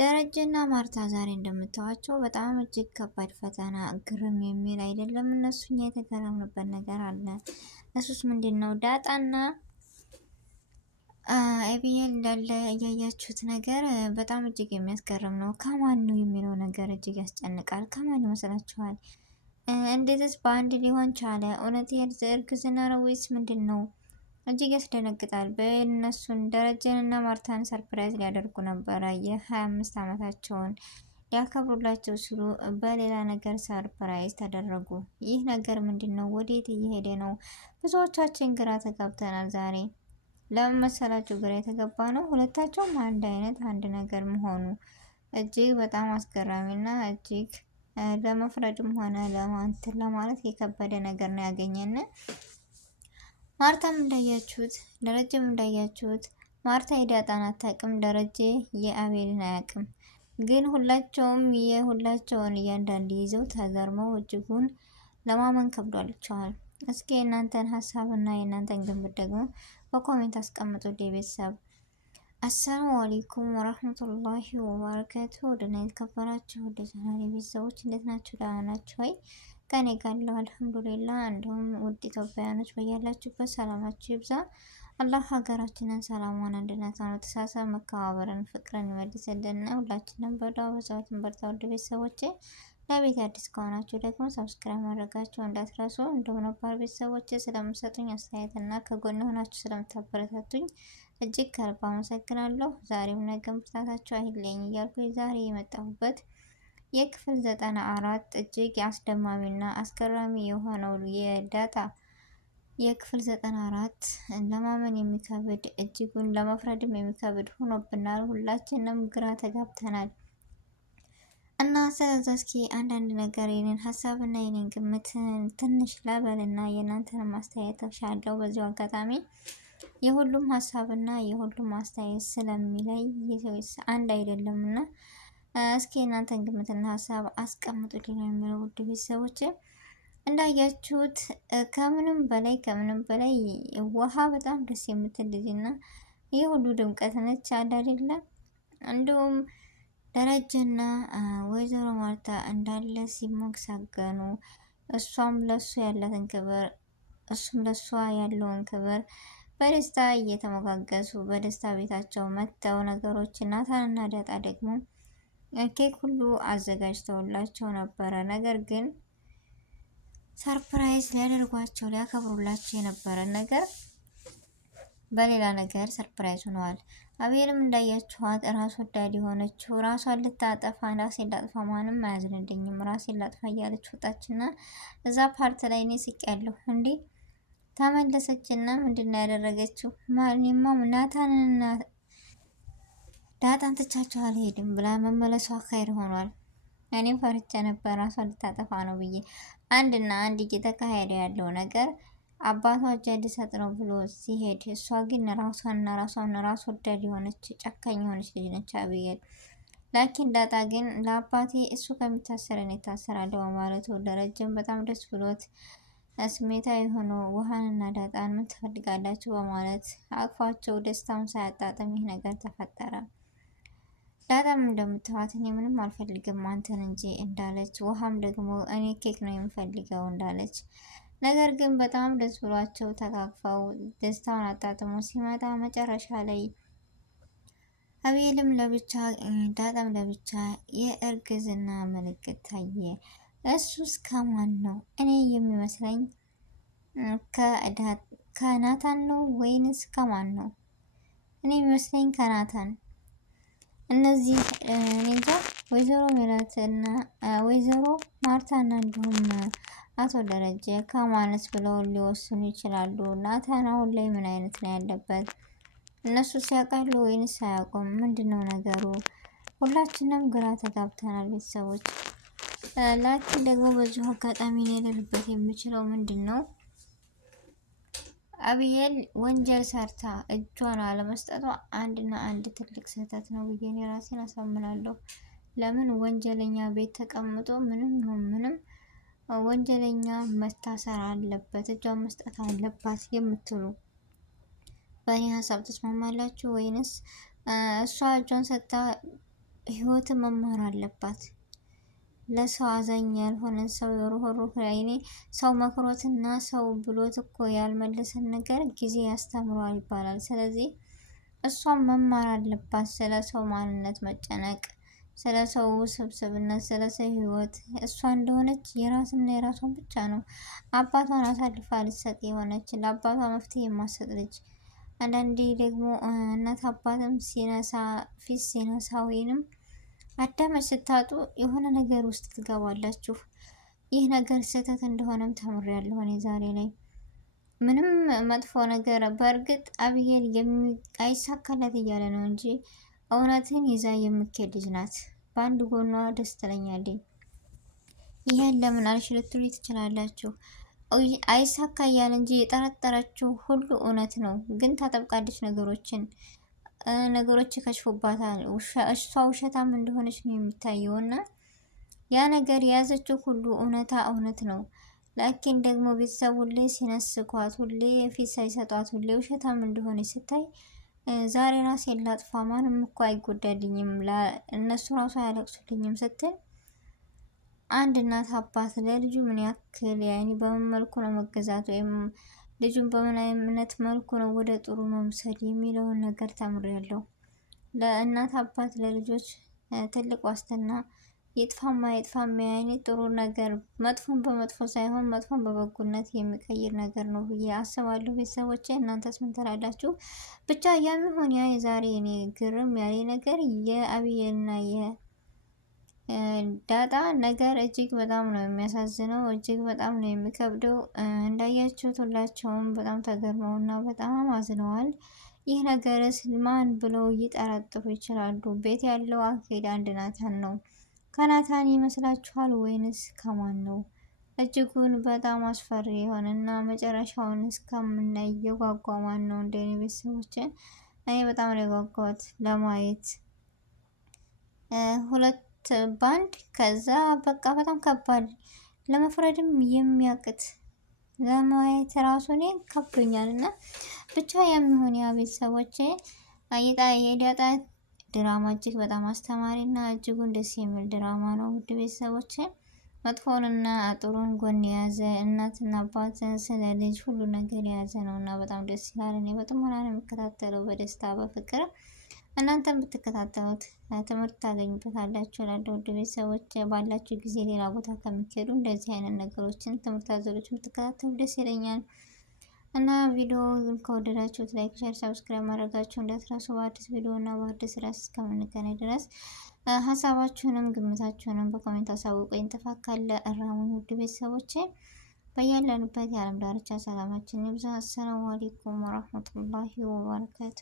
ደረጀና ማርታ ዛሬ እንደምታዋቸው በጣም እጅግ ከባድ ፈተና ግርም የሚል አይደለም። እነሱኛ የተገረምንበት ነገር አለ። እሱስ ምንድን ነው? ዳጣና ኤቢኤል እንዳለ እያያችሁት ነገር በጣም እጅግ የሚያስገርም ነው። ከማን ነው የሚለው ነገር እጅግ ያስጨንቃል። ከማን ይመስላችኋል? እንዴትስ በአንድ ሊሆን ቻለ? እውነት እርግዝና ነው ወይስ ምንድን ነው? እጅግ ያስደነግጣል። በእነሱን ደረጀንና ማርታን ሰርፕራይዝ ሊያደርጉ ነበረ። የ25 ዓመታቸውን ሊያከብሩላቸው ሲሉ በሌላ ነገር ሰርፕራይዝ ተደረጉ። ይህ ነገር ምንድን ነው? ወዴት እየሄደ ነው? ብዙዎቻችን ግራ ተጋብተናል። ዛሬ ለምን መሰላችሁ ግራ የተገባ ነው? ሁለታቸውም አንድ አይነት አንድ ነገር መሆኑ እጅግ በጣም አስገራሚና እጅግ ለመፍረድም ሆነ ለማንትን ለማለት የከበደ ነገር ነው ያገኘን። ማርታም እንዳያችሁት ደረጀም እንዳያችሁት ማርታ የዳጣን አታውቅም፣ ደረጀ የአቤልን አያውቅም። ግን ሁላቸውም የሁላቸውን እያንዳንድ ይዘው ተገርመው እጅጉን ለማመን ከብዷቸዋል። እስኪ የእናንተን ሀሳብና የእናንተን ግምት ደግሞ በኮሜንት አስቀምጡልኝ ቤተሰብ። አሰላሙ አለይኩም ወራህመቱላሂ ወበረካቱ። ወደና የተከበራችሁ ወደ ቻናሌ ቤተሰቦች እንዴት ናችሁ? ደህና ናችሁ ወይ? ከኔ ጋር አለሁ አልሐምዱሊላህ። እንዲሁም ውድ ኢትዮጵያውያኖች በያላችሁበት ሰላማችሁ ይብዛ። አላህ ሀገራችንን ሰላሟን፣ አንድነቷን፣ መተሳሰብ፣ መከባበርን፣ ፍቅርን ይመልስልን። ሁላችንም በዱዓ በጸሎት እንበርታ። ውድ ቤተሰቦቼ ለቤት አዲስ ከሆናችሁ ደግሞ ሰብስክራይብ ማድረጋችሁ እንዳትረሱ። እንደሆነ ነባር ቤተሰቦቼ ስለምሰጡኝ አስተያየትና ከጎን ሆናችሁ ስለምታበረታቱኝ እጅግ ከልብ አመሰግናለሁ። ዛሬም ነገም ብርታታችሁ አይለኝ እያልኩ ዛሬ የመጣሁበት የክፍል 94 እጅግ አስደማሚና አስገራሚ የሆነው የዳጣ የክፍል 94 ለማመን የሚከብድ እጅጉን ለመፍረድም የሚከብድ ሆኖብናል። ሁላችንም ግራ ተጋብተናል። እና ስለዚህ እስኪ አንዳንድ ነገር የኔን ሀሳብና የኔን ግምት ትንሽ ላበልና የእናንተን ማስተያየት ተሻለው። በዚሁ አጋጣሚ የሁሉም ሀሳብና የሁሉም አስተያየት ስለሚለይ አንድ አይደለምና እስኪ እናንተን ግምትና ሀሳብ አስቀምጡልኝ ነው የሚለው። ውድ ቤተሰቦች እንዳያችሁት ከምንም በላይ ውሃ በጣም ደስ የምትል ልጅና ይህ ሁሉ ድምቀት ነች አለ አይደለ? እንዲሁም ደረጀና ወይዘሮ ማርታ እንዳለ ሲሞግሳገኑ እሷም ለሱ ያላትን ክብር እሱም ለሷ ያለውን ክብር በደስታ እየተሞጋገሱ በደስታ ቤታቸው መጥተው ነገሮች ናታንና ዳጣ ደግሞ ኬክ ሁሉ አዘጋጅተውላቸው ነበረ። ነገር ግን ሰርፕራይዝ ሊያደርጓቸው ሊያከብሩላቸው የነበረ ነገር በሌላ ነገር ሰርፕራይዝ ሆነዋል። አቤልም እንዳያችኋት ራስ ወዳድ የሆነችው ራሷን ልታጠፋ ራሴን ላጥፋ ማንም አያዝንልኝም ራሴን ላጥፋ እያለች ወጣችና እዛ ፓርት ላይ እኔ ስቅ ያለሁ እንዴ ተመለሰችና ምንድነው ያደረገችው? ማንኛውም ናታንና ዳጣን ትቻቸው አልሄድም ብላ መመለሷ ኸይር ሆኗል። እኔም ፈርቼ ነበር ራሷን ልታጠፋ ነው ብዬ። አንድና አንድ እየተካሄደ ያለው ነገር አባቷ እጅ ሊሰጥ ነው ብሎ ሲሄድ እሷ ግን ራሷን ራስ ወዳድ የሆነች ጨካኝ የሆነች ልጅ ነች አብየል። ላኪን ዳጣ ግን ለአባቴ እሱ ከሚታሰረን የታሰራለው ማለቱ ደረጀም በጣም ደስ ብሎት ስሜታዊ ሆኖ ውሃንና ዳጣን ምን ትፈልጋላችሁ በማለት አቅፏቸው ደስታውን ሳያጣጥም ይህ ነገር ተፈጠረ። ዳጣም እንደምታዋት እኔ ምንም አልፈልግም አንተን እንጂ እንዳለች፣ ውሃም ደግሞ እኔ ኬክ ነው የምፈልገው እንዳለች፣ ነገር ግን በጣም ደስ ብሏቸው ተካክፈው ደስታውን አጣጥሞ ሲመጣ መጨረሻ ላይ አቤልም ለብቻ ዳጣም ለብቻ የእርግዝና ምልክት ታየ። እሱስ ከማን ነው? እኔ የሚመስለኝ ከናታን ነው ወይንስ ከማን ነው? እኔ የሚመስለኝ ከናታን። እነዚህ እንጃ ወይዘሮ ሜላትና ወይዘሮ ማርታና እንዲሁም አቶ ደረጀ ከማንስ ብለው ሊወስኑ ይችላሉ። ናታን አሁን ላይ ምን አይነት ነው ያለበት? እነሱ ሲያውቃሉ ወይንስ አያውቁም? ምንድነው ነገሩ? ሁላችንም ግራ ተጋብተናል ቤተሰቦች። ላኪን ደግሞ በዚሁ አጋጣሚ ሊልበት የሚችለው ምንድን ነው? አብየል ወንጀል ሰርታ እጇን አለመስጠቷ አንድና አንድ ትልቅ ስህተት ነው ብዬ እኔ ራሴን አሳምናለሁ። ለምን ወንጀለኛ ቤት ተቀምጦ ምንም ወንጀለኛ መታሰር አለበት፣ እጇን መስጠት አለባት የምትሉ በእኔ ሀሳብ ተስማማላችሁ ወይንስ እሷ እጇን ሰጥታ ህይወትን መማር አለባት። ለሰው አዛኝ ያልሆነ ሰው ሩህሩህ አይኔ ሰው መክሮትና ሰው ብሎት እኮ ያልመለሰን ነገር ጊዜ ያስተምረዋል ይባላል። ስለዚህ እሷም መማር አለባት ስለ ሰው ማንነት መጨነቅ፣ ስለ ሰው ውስብስብነት፣ ስለ ሰው ህይወት። እሷ እንደሆነች የራስና የራሷን ብቻ ነው አባቷን አሳልፋ ልትሰጥ የሆነች ለአባቷ መፍትሄ የማሰጥ ልጅ። አንዳንዴ ደግሞ እናት አባትም ሲነሳ ፊት ሲነሳ ወይንም አዳማጭ ስታጡ የሆነ ነገር ውስጥ ትገባላችሁ። ይህ ነገር ስህተት እንደሆነም ተምሬያለሁ እኔ ዛሬ ላይ። ምንም መጥፎ ነገር በእርግጥ አብዬል አይሳካለት እያለ ነው እንጂ እውነትን ይዛ የምትሄድ ልጅ ናት። በአንድ ጎኗ ደስ ትለኛለች። ይህን ለምን አልሽ ልትሉ ትችላላችሁ። አይሳካ እያለ እንጂ የጠረጠረችው ሁሉ እውነት ነው። ግን ታጠብቃለች ነገሮች ከሽፎባታል። እሷ ውሸታም እንደሆነች ነው የሚታየው እና ያ ነገር የያዘችው ሁሉ እውነት ነው። ላኪን ደግሞ ቤተሰብ ሁሌ ሲነስኳት፣ ሁሌ ፊት ሳይሰጧት፣ ሁሌ ውሸታም እንደሆነች ስታይ ዛሬ ራሴን ላጥፋ ማንም እኮ አይጎዳልኝም፣ እነሱ ራሱ አያለቅሱልኝም ስትል አንድ እናት አባት ለልጁ ምን ያክል ያኔ በምን መልኩ ነው መገዛት ወይም ልጁን በምን አይነት መልኩ ነው ወደ ጥሩ መምሰል የሚለውን ነገር ተምሬያለሁ። ለእናት አባት ለልጆች ትልቅ ዋስትና የጥፋማ ያኔ ጥሩ ነገር መጥፎን በመጥፎ ሳይሆን መጥፎን በበጎነት የሚቀይር ነገር ነው ብዬ አስባለሁ። ቤተሰቦቼ እናንተስ ምን ትላላችሁ? ብቻ ያም ሆነ ያ የዛሬ እኔ ግርም ያለ ነገር የአብዬና ዳጣ ነገር እጅግ በጣም ነው የሚያሳዝነው፣ እጅግ በጣም ነው የሚከብደው። እንዳያችሁት ሁላቸውም በጣም ተገርመው እና በጣም አዝነዋል። ይህ ነገርስ ማን ብለው ይጠረጥሩ ይችላሉ? ቤት ያለው አኬድ አንድ ናታን ነው። ከናታን ይመስላችኋል ወይንስ ከማን ነው? እጅጉን በጣም አስፈሪ የሆነና መጨረሻውን እስከምናይ የጓጓ ማን ነው? እንደኔ ቤተሰቦችን እኔ በጣም ነው የጓጓሁት ለማየት ሁለት ባንድ። ከዛ በቃ በጣም ከባድ ለመፍረድም የሚያቅት ለማየት ራሱ እኔን ከብዶኛል። እና ብቻ የሚሆን ያ ቤተሰቦቼ የዳጣ ድራማ እጅግ በጣም አስተማሪ እና እጅጉን ደስ የሚል ድራማ ነው። ውድ ቤተሰቦቼ መጥፎንና ጥሩን ጎን የያዘ እናትና አባትን ስለ ልጅ ሁሉ ነገር የያዘ ነው እና በጣም ደስ ይላል። እኔ በጥሞና ነው የምከታተለው በደስታ በፍቅር። እናንተም ብትከታተሉት ትምህርት ታገኙበታላችሁ። እላለሁ ውድ ቤተሰቦች ባላችሁ ጊዜ ሌላ ቦታ ከሚሄዱ እንደዚህ አይነት ነገሮችን ትምህርት አዘሎች የምትከታተሉ ደስ ይለኛል። እና ቪዲዮ ከወደዳችሁት ላይክ፣ ሼር፣ ሰብስክራይብ ማድረጋችሁ እንዳትረሱ። በአዲስ ቪዲዮ እና በአዲስ ርዕስ እስከምንገናኝ ድረስ ሀሳባችሁንም ግምታችሁንም በኮሜንት አሳውቁኝ። ጥፋት ካለ እራሙኝ። ውድ ቤተሰቦቼ በያለንበት የዓለም ዳርቻ ሰላማችን ይብዛ። አሰላሙ አለይኩም ወራህመቱላሂ ወበረካቱ።